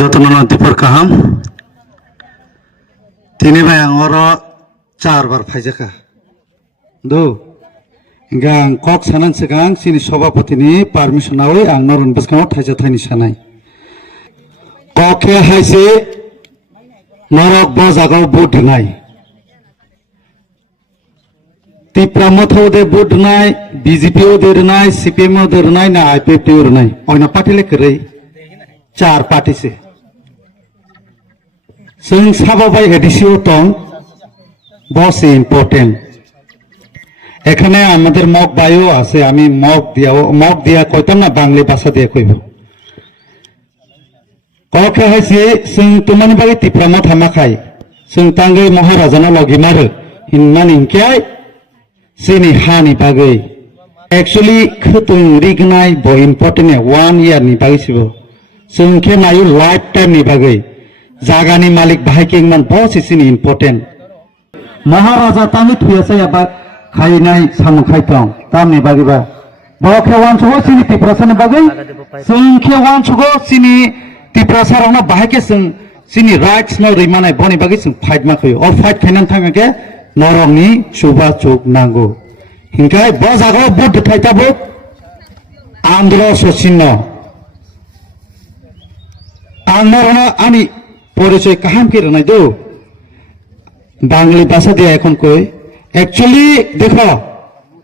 যতন দীপর কাহাম তিনি ভাই আঙর 4 বার ফাইজাকা দো গাং কক সানান সিগাং সিনি সভাপতিनि পারমিশনাवै आं नरन बसकाव थाइजा थाइनि सानाय कके हाइसे नरक बजागाव बुदनाय तिप्रामथो दे बुदनाय बीजेपी ओ देरनाय सीपीएम ओ देरनाय ना आईपीएफटी ओरनाय ओइना पार्टी लेकरै 4 पार्टी से जों साबाबाय एडिसिओ टं बस इम्पोर्टेंट এখানে আমাদের মগ বায়ু আছে আমি মগ দিয়া কইতাম না বাংলা ভাষা দিয়ে কইব ককে হাইছে जों তোমানি বাগै তিপ্রামা থামাখাই जों तांगै महाराजाना लगि मारो हिनमान इंखाय जोंनि हानि बागै एक्चुअली खतुं रिगनाय ब इम्पोर्टेंट 1 इयार नि बागैसिबो जों के नायो लाइफ टाइम नि बागै जागानि मालिक बाहायकिंमान बस इसिनि इम्पोर्टेंट महाराजा तानि थुयासै आबा खाइनाय सामुखाय दं तामनि बागैबा बखेवान सगो सिनि तिप्रासानि बागै जों खेवान सगो सिनि तिप्रासारावना बाहायके जों सिनि राइट्स न रैमानाय बनि बागै जों फाइट माखयो अ फाइट खायनान थांगाके नरंनि सुबा चुक नांगौ हिंखाय ब जागाव बुद्ध थाइताबो आंध्र सचिन्न आंनरना आनि परिचय काहाम किरनाय दो बांगली भाषा দিয়ে এখন কই एक्चुअली देखो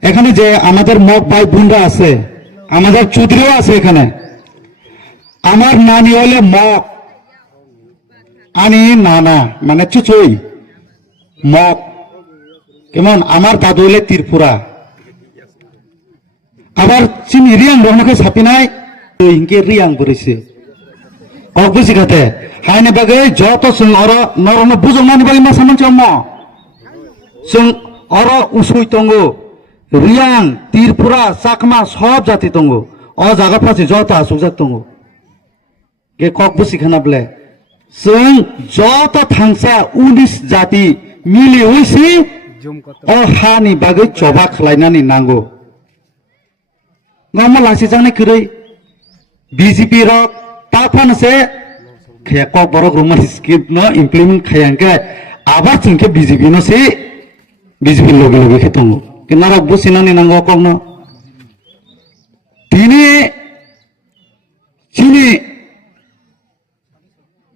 এখানে যে আমাদের মগ ভাই বোনরা আছে আমাদের চৌধুরীও আছে এখানে আমার নানি হলে মগ আনি নানা মানে চুচুই মগ কেমন আমার দাদু হলে ত্রিপুরা আবার চিনি রিয়াং রহনাকে ছাপিনাই ইনকে রিয়াং বরিছে কক বুঝি খাতে হাইনে বাগে যত जों अर नरनो बुजमानि बागै मा सामोन चम जों अर उसुइ दंगो रियां त्रिपुरा चाकमा सब जाति दंगो अ जागाफ्रासि जत आसुजाक दंगो गे কক बुसि खानाब्ले जों जत थांसा 19 जाति मिलि हइसि अ हानि बागै जबा खलायनानि नांगौ नामा लासि जाने करै बीजेपी र पाफानसे কক बरक रुमानि स्किप न इमप्लिमेंट खायांगे आबार जोंके बीजेपी न से बीजेपी लगे लगे के दङ किनारा बुसिनानि नांगौ कनो दिनै सिनि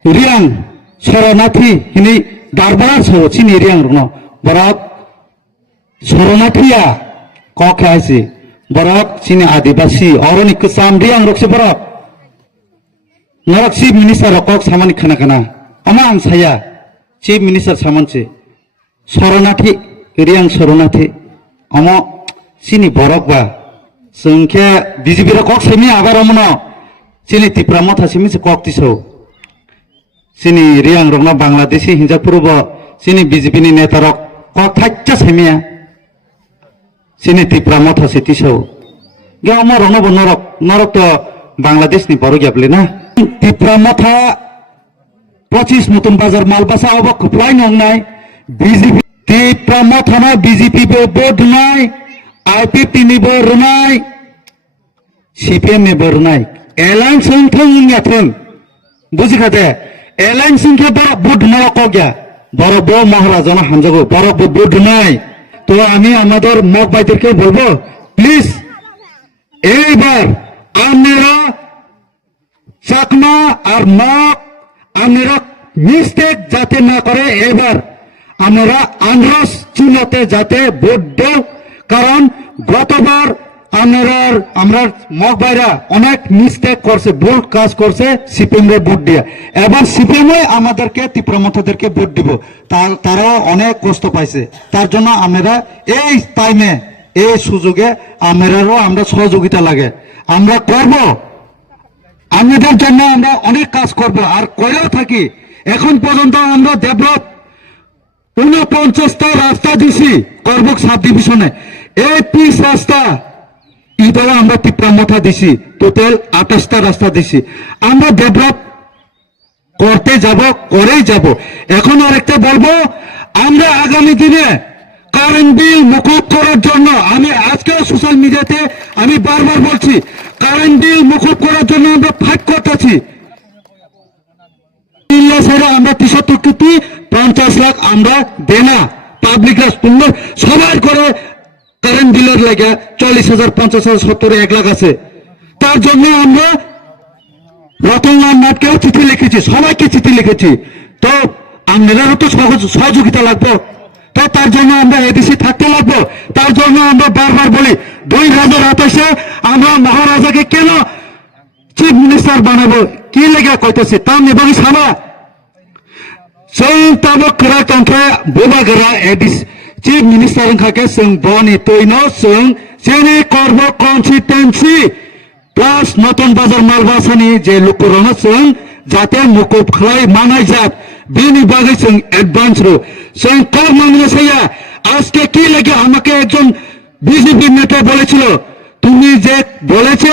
रियां शरणार्थी हिनि दरबार सो सिनि रियां रनो बरक शरणार्थिया कके आइसि बरक सिनि आदिवासी अरनि कसाम रियां रक्से बरक नरक चीफ मिनिस्टार कक सामानि खाना खाना अमा आं साया चीफ मिनिस्टार सामानसे शरणार्थी रियां शरणार्थी अम सिनि बरक बा जोंखे बीजेपी कक सेमि आबार अमन सिनि तिप्रामा थासिमि कक तिसौ सिनि रियां रंना बांलादेशी हिंजापुरब सिनि बीजेपी नि नेता रक कक थाच्चा सेमिया सिनि तिप्रामा थासि तिसौ गे अम रंना नरक नरक तो बांलादेश नि बरक याबले ना तिप्रामा था 25 नतुन बाजार मालबासा अब खुप्लाय नंनाय बीजेपी तिप्रामा थाना बीजेपी बे बोदनाय आईपीपी नि बोरनाय सीपीएम नि बोरनाय एलायंस थंगाथन बुझि खाते एलायंस के बरक बोदना कगया बरक बो महाराजाना हामजागो बरक बो बोदनाय तो आमी आमादेर मग भाईदेरके बोलबो प्लिज एबार आमनेरा चाकमा और मग आमनेरा मिस्टेक जाते ना करे एबार আমরা আন্ধ্রস চুনতে যাতে ভোট দেও কারণ গতবার আমরা মগ ভাইরা অনেক মিস্টেক করছে ভুল কাজ করছে সিপিএম রে ভোট দিয়া এবার সিপিএম আমাদেরকে তিপ্রামথাদেরকে ভোট দিব তারা অনেক কষ্ট পাইছে তার জন্য আমরা এই টাইমে এই সুযোগে আমরারও আমরা সহযোগিতা লাগে আমরা করব আমাদের জন্য আমরা অনেক কাজ করব আর কইরাও থাকি এখন পর্যন্ত আমরা ডেভেলপ 49টা রাস্তা দিছি করবক সাব ডিভিশনে এই 30 রাস্তা ইদারা আমরা তিপ্রামথা দিছি টোটাল 28টা রাস্তা দিছি আমরা ডেভেলপ করতে যাব করেই যাব এখন আরেকটা বলবো আমরা আগামী দিনে কারেন্ট বিল মুকুব করার জন্য আমি আজকে সোশ্যাল মিডিয়াতে আমি বারবার বলছি কারেন্ট বিল মুকুব করার জন্য আমরা ফাইট করতেছি বছরে আমরা 63,50,00,000 আমরা দেনা পাবলিকরা তোমরা সবার করে কারেন্ট বিলের লাগে 40,000 50,000 70 1 লাখ আছে তার জন্য আমরা রতনলাল নাথকেও চিঠি লিখেছি সবাইকে চিঠি লিখেছি তো আপনাদেরও তো সহযোগিতা লাগবে তো তার জন্য আমরা এডিসি থাকতে লাগবো তার জন্য আমরা বারবার বলি 2028 আমরা মহারাজাকে কেন চিফ মিনিস্টার বানাবো কি লেগে কইতেছি তাম এবং সাবা जों ताबो करा तंखे बोबागरा एडिस चीफ मिनिस्टर खाके जों बनि तैनो जों जेने कर्ब कन्सिस्टेंसी प्लस नतन बाजार मालबासानि जे लुकुरनो जों जाते मुकुब खलाय मानाय जात बेनि बागै जों एडभान्स रो जों कब मांगनो साया আজকে কি লাগে আমাকে একজন বিজেপি নেতা বলেছিল তুমি যে বলেছে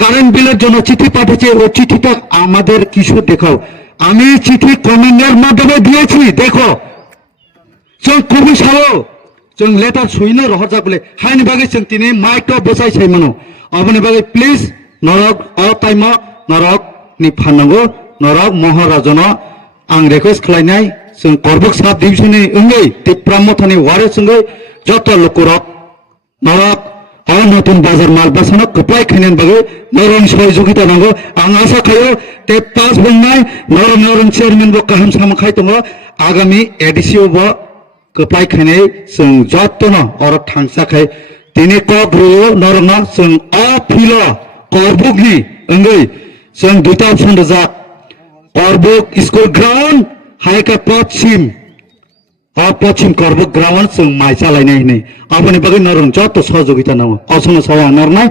কারেন্ট বিলের জন্য চিঠি পাঠিয়েছে ওই চিঠিটা আমাদের কিছু দেখাও আমি চিঠি কমেন্টের মাধ্যমে দিয়েছি দেখো जों খুবই সালো जों লেটার সুইনো রহজা বলে হাইনি বাগে जों তিনি মাইকটো বসাই সাইমানো অবনি বাগে প্লিজ নরক অ টাইম নরক নি ফানাंगो নরক মহারাজন आं रिक्वेस्ट खालायनाय जों करबक साब डिविजननि ओंगै तिप्रामथानि वारे जोंगै जत लुकुरक नरक अ नतुन बाजार मालबासानो कप्लाय खायनायनि बागै नरं सहयोगिता नांगौ आं आशा खायो ते पास बुंनाय नरं चेयरमेन बो गाहाम सामखाय दङ आगामी एडिसिअ बो कप्लाय खायनाय जों जतनो अर थांसाखाय दिनै कग्रुयो नरंना जों अ फिल करबुकनि ओंगै जों दुइटा अपसन दजा करबुक स्कुल ग्राउन्ड हायका पश्चिम पश्चिम करबुक ग्राउन्ड जों माइ चालायनाय नै आबनि बागै नरं जत सहयोगिता नांगौ असनो साया नरनाय